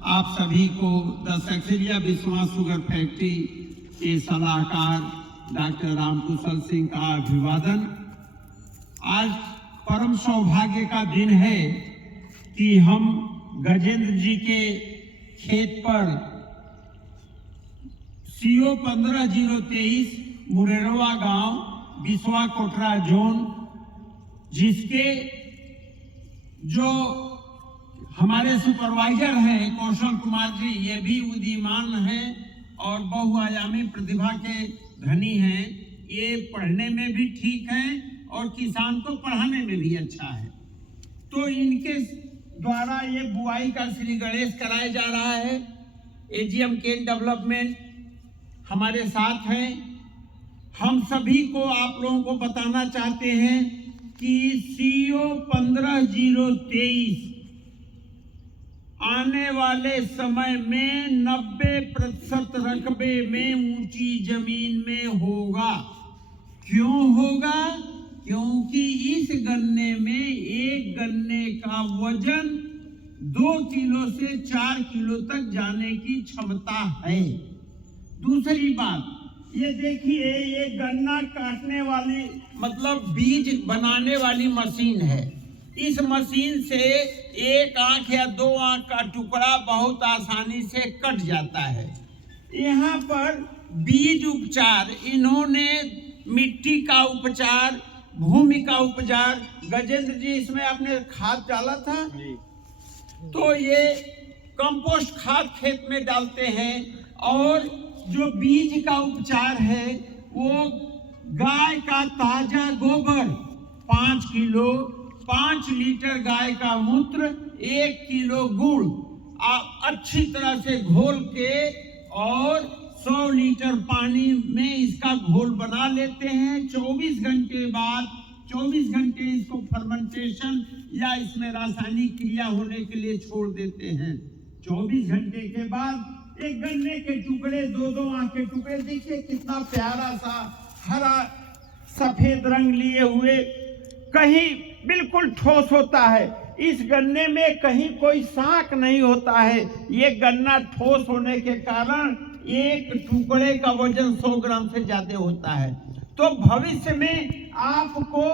आप सभी को द सक्सेरिया विश्वास शुगर फैक्ट्री के सलाहकार डॉक्टर रामकुशल सिंह का अभिवादन। आज परम सौभाग्य का दिन है कि हम गजेंद्र जी के खेत पर CO 15023 मुरेरवा गांव बिस्वा कोटरा जोन, जिसके जो हमारे सुपरवाइजर हैं कौशल कुमार जी, ये भी उदीयमान हैं और बहुआयामी प्रतिभा के धनी हैं। ये पढ़ने में भी ठीक हैं और किसान को पढ़ाने में भी अच्छा है। तो इनके द्वारा ये बुआई का श्री गणेश कराया जा रहा है। AGM केन डेवलपमेंट हमारे साथ हैं। हम सभी को आप लोगों को बताना चाहते हैं कि CO 15023 आने वाले समय में 90% रकबे में ऊंची जमीन में होगा। क्यों होगा? क्योंकि इस गन्ने में एक गन्ने का वजन 2 किलो से 4 किलो तक जाने की क्षमता है। दूसरी बात, ये देखिए, ये गन्ना काटने वाली मतलब बीज बनाने वाली मशीन है। इस मशीन से एक आंख या 2 आंख का टुकड़ा बहुत आसानी से कट जाता है। यहाँ पर बीज उपचार, इन्होंने मिट्टी का उपचार, भूमि का उपचार, गजेंद्र जी इसमें आपने खाद डाला था, तो ये कंपोस्ट खाद खेत में डालते हैं। और जो बीज का उपचार है वो गाय का ताजा गोबर 5 किलो, 5 लीटर गाय का मूत्र, 1 किलो गुड़ अच्छी तरह से घोल के और 100 लीटर पानी में इसका घोल बना लेते हैं। 24 घंटे बाद 24 घंटे इसको फर्मेंटेशन या इसमें रासायनिक क्रिया होने के लिए छोड़ देते हैं। 24 घंटे के बाद एक गन्ने के टुकड़े, 2-2 आंख के टुकड़े, देखिए कितना प्यारा सा हरा सफेद रंग लिए हुए, कहीं बिल्कुल ठोस होता है। इस गन्ने में कहीं कोई शाख नहीं होता है। ये गन्ना ठोस होने के कारण एक टुकड़े का वजन 100 ग्राम से ज्यादा होता है। तो भविष्य में आपको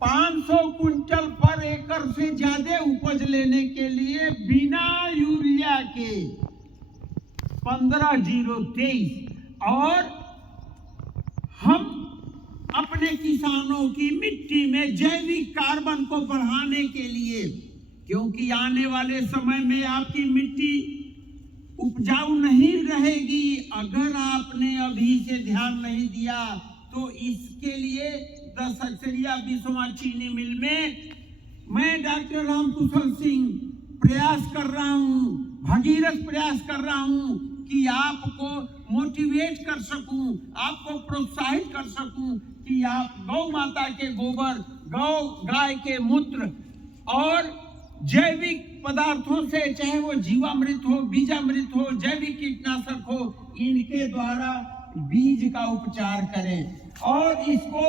500 क्विंटल पर एकड़ से ज्यादा उपज लेने के लिए बिना यूरिया के 15023 और हम अपने किसानों की मिट्टी में जैविक कार्बन को बढ़ाने के लिए, क्योंकि आने वाले समय में आपकी मिट्टी उपजाऊ नहीं रहेगी अगर आपने अभी से ध्यान नहीं दिया। तो इसके लिए द सक्सेरिया विश्वा चीनी मिल में मैं डॉक्टर रामकुशल सिंह प्रयास कर रहा हूं, भगीरथ प्रयास कर रहा हूं कि आपको मोटिवेट कर सकूं, आपको प्रोत्साहित कर सकूं कि आप गौ माता के गोबर, गाय के मूत्र और जैविक पदार्थों से, चाहे वो जीवामृत हो, बीजामृत हो, जैविक कीटनाशक हो, इनके द्वारा बीज का उपचार करें। और इसको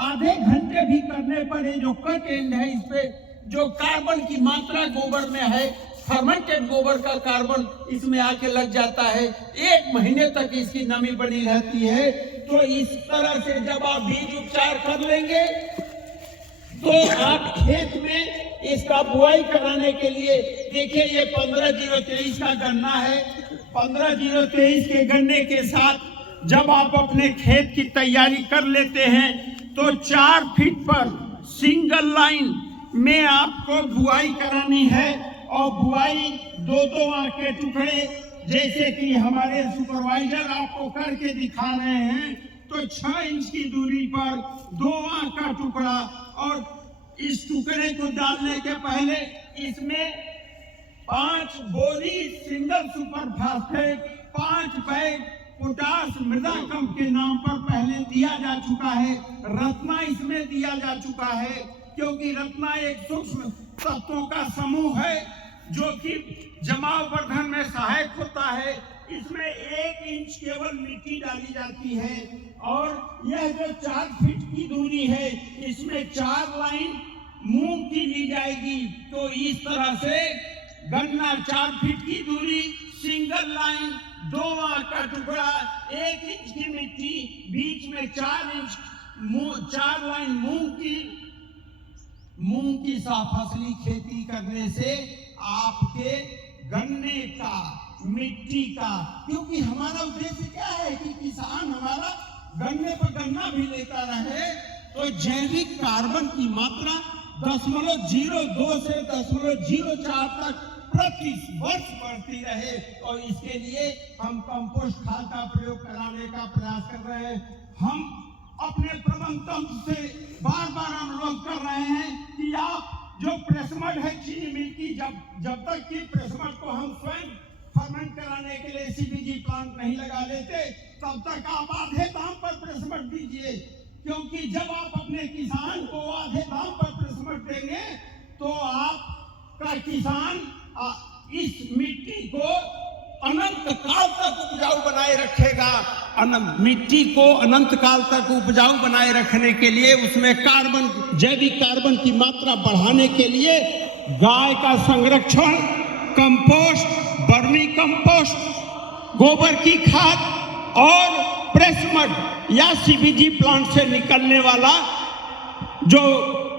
आधे घंटे भी करने पर ये जो कट एंड है, इस पे जो कार्बन की मात्रा गोबर में है, फर्मेंटेड गोबर का कार्बन इसमें आके लग जाता है। 1 महीने तक इसकी नमी बनी रहती है। तो इस तरह से जब आप बीज उपचार कर लेंगे तो आप खेत में इसका बुआई कराने के लिए, देखिए ये 15023 का गन्ना है। 15023 के गन्ने के साथ जब आप अपने खेत की तैयारी कर लेते हैं तो 4 फीट पर सिंगल लाइन में आपको बुआई करानी है। और बुआई 2-2 आंख के टुकड़े, जैसे कि हमारे सुपरवाइजर आपको करके दिखा रहे हैं, तो 6 इंच की दूरी पर 2 आंख का टुकड़ा। और इस टुकड़े को डालने के पहले इसमें 5 बोरी single super phosphate, 5 bag potash मृदा कंप के नाम पर पहले दिया जा चुका है। रत्ना इसमें दिया जा चुका है, क्योंकि रत्ना एक सूक्ष्म तत्वों का समूह है जो कि जमाव वर्धन में सहायक होता है। इसमें 1 इंच केवल मिट्टी डाली जाती है। और यह जो 4 फीट की दूरी है, इसमें 4 लाइन मूंग की ली जाएगी। तो इस तरह से गन्ना 4 फीट की दूरी, सिंगल लाइन, 2 आंख का टुकड़ा, 1 इंच की मिट्टी, बीच में 4 लाइन मूंग की साफसली खेती करने से आपके गन्ने का, मिट्टी का, क्योंकि हमारा उद्देश्य क्या है कि किसान हमारा गन्ने पर गन्ना भी लेता रहे, तो जैविक कार्बन की मात्रा 0.02 से 0.04 तक प्रति वर्ष बढ़ती रहे। और इसके लिए हम कंपोस्ट खाद का प्रयोग कराने का प्रयास कर रहे हैं। हम अपने प्रबंध तंत्र से बार बार अनुरोध कर रहे हैं कि आप जो प्रेसमड है चीनी मिल की, जब तक कि प्रेसमड को हम स्वयं फर्मेंट कराने के लिए सीबीजी प्लांट नहीं लगा लेते, तब तक आप आधे दाम पर प्रेसमड दीजिए, क्योंकि जब आप अपने किसान को आधे दाम पर प्रेसमड देंगे तो आपका किसान इस मिट्टी को अनंत काल तक उपजाऊ बनाए रखेगा। मिट्टी को अनंत काल तक उपजाऊ बनाए रखने के लिए उसमें जैविक कार्बन की मात्रा बढ़ाने के लिए गाय का संरक्षण, कंपोस्ट, वर्मी कंपोस्ट, गोबर की खाद और प्रेसमड या सीबीजी प्लांट से निकलने वाला जो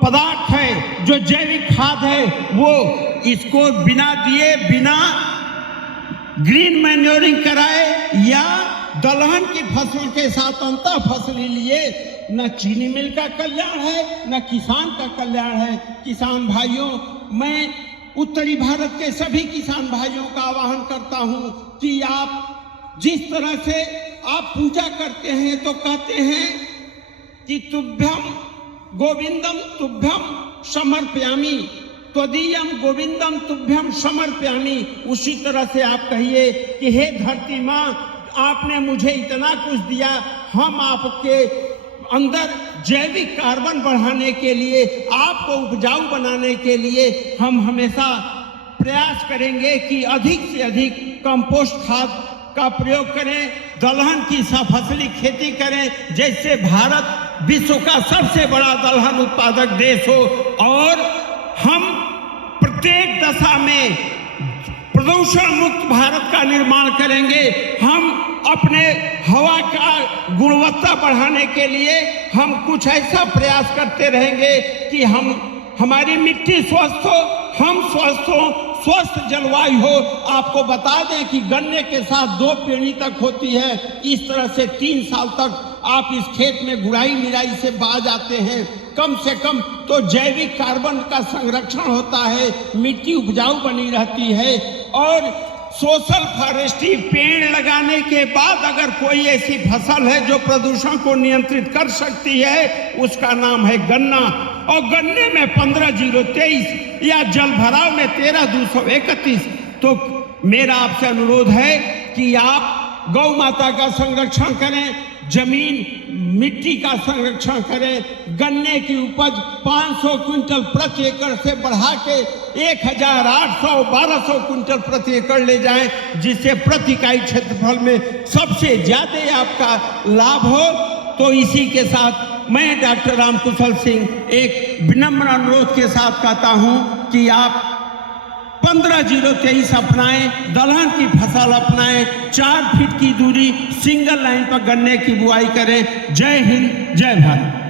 पदार्थ है, जो जैविक खाद है, वो इसको बिना दिए, बिना ग्रीन मैन्योरिंग कराए या दलहन की फसल के साथ अंतर फसली लिए न चीनी मिल का कल्याण है, न किसान का कल्याण है। किसान भाइयों, मैं उत्तरी भारत के सभी किसान भाइयों का आह्वान करता हूं कि आप जिस तरह से आप पूजा करते हैं तो कहते हैं कि तुभ्यम गोविंदम तुभ्यम समर्पयामि, त्वदीयम गोविंदम तुभ्यम समर्पयामि। उसी तरह से आप कहिए कि हे धरती माँ, आपने मुझे इतना कुछ दिया, हम आपके अंदर जैविक कार्बन बढ़ाने के लिए, आपको उपजाऊ बनाने के लिए हम हमेशा प्रयास करेंगे कि अधिक से अधिक कंपोस्ट खाद का प्रयोग करें, दलहन की फसली खेती करें, जैसे भारत विश्व का सबसे बड़ा दलहन उत्पादक देश हो, और हम प्रत्येक दशा में प्रदूषण मुक्त भारत का निर्माण करेंगे। हम अपने हवा का गुणवत्ता बढ़ाने के लिए हम कुछ ऐसा प्रयास करते रहेंगे कि हमारी मिट्टी स्वस्थ हो, हम स्वस्थ हो, स्वस्थ जलवायु हो। आपको बता दें कि गन्ने के साथ 2 पीढ़ी तक होती है। इस तरह से 3 साल तक आप इस खेत में गुड़ाई निराई से बाज आते हैं, कम से कम तो जैविक कार्बन का संरक्षण होता है, मिट्टी उपजाऊ बनी रहती है। और सोशल फॉरेस्ट्री, पेड़ लगाने के बाद अगर कोई ऐसी फसल है जो प्रदूषण को नियंत्रित कर सकती है, उसका नाम है गन्ना। और गन्ने में 15,023 या जल भराव में 13,231। तो मेरा आपसे अनुरोध है कि आप गौ माता का संरक्षण करें, जमीन मिट्टी का संरक्षण करें, गन्ने की उपज 500 क्विंटल प्रति एकड़ से बढ़ा के 1,800-1,200 क्विंटल प्रति एकड़ ले जाएं, जिससे प्रति इकाई क्षेत्रफल में सबसे ज्यादा आपका लाभ हो। तो इसी के साथ मैं डॉक्टर रामकुशल सिंह एक विनम्र अनुरोध के साथ कहता हूं कि आप 15,023 अपनाएं, दलहन की फसल अपनाएं, 4 फीट की दूरी, सिंगल लाइन पर गन्ने की बुआई करें। जय हिंद, जय भारत।